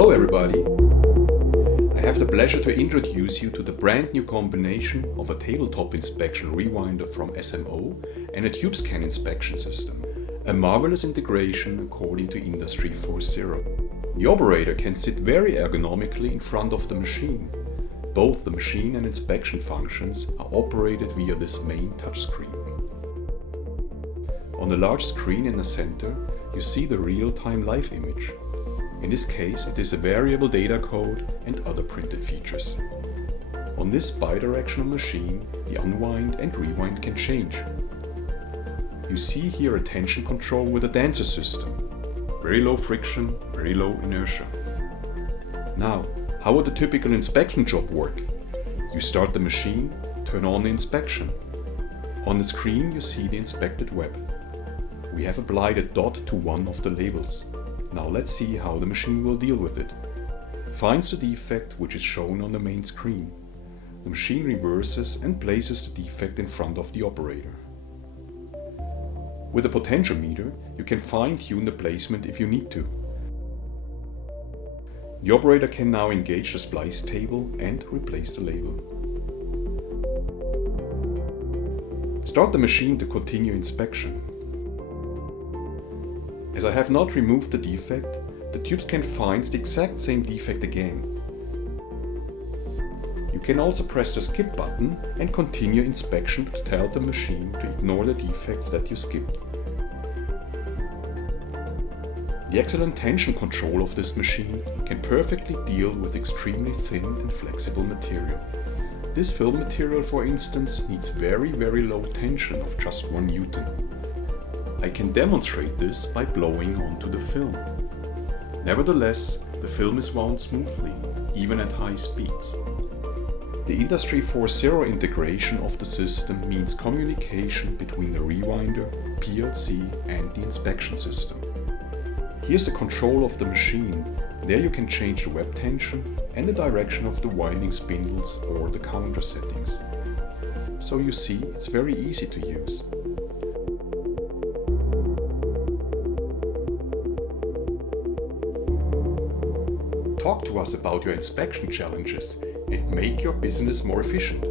Hello everybody! I have the pleasure to introduce you to the brand new combination of a tabletop inspection rewinder from SMO and a Tubescan inspection system. A marvelous integration according to Industry 4.0. The operator can sit very ergonomically in front of the machine. Both the machine and inspection functions are operated via this main touchscreen. On the large screen in the center, you see the real-time live image. In this case, it is a variable data code and other printed features. On this bidirectional machine, the unwind and rewind can change. You see here a tension control with a dancer system. Very low friction, very low inertia. Now, how would a typical inspection job work? You start the machine, turn on the inspection. On the screen you see the inspected web. We have applied a dot to one of the labels. Now let's see how the machine will deal with it. Finds the defect which is shown on the main screen. The machine reverses and places the defect in front of the operator. With a potentiometer, you can fine-tune the placement if you need to. The operator can now engage the splice table and replace the label. Start the machine to continue inspection. As I have not removed the defect, the Tubescan finds the exact same defect again. You can also press the skip button and continue inspection to tell the machine to ignore the defects that you skipped. The excellent tension control of this machine can perfectly deal with extremely thin and flexible material. This film material, for instance, needs very low tension of just 1 Newton. I can demonstrate this by blowing onto the film. Nevertheless, the film is wound smoothly, even at high speeds. The Industry 4.0 integration of the system means communication between the rewinder, PLC and the inspection system. Here's the control of the machine. There you can change the web tension and the direction of the winding spindles or the counter settings. So you see, it's very easy to use. Talk to us about your inspection challenges and make your business more efficient.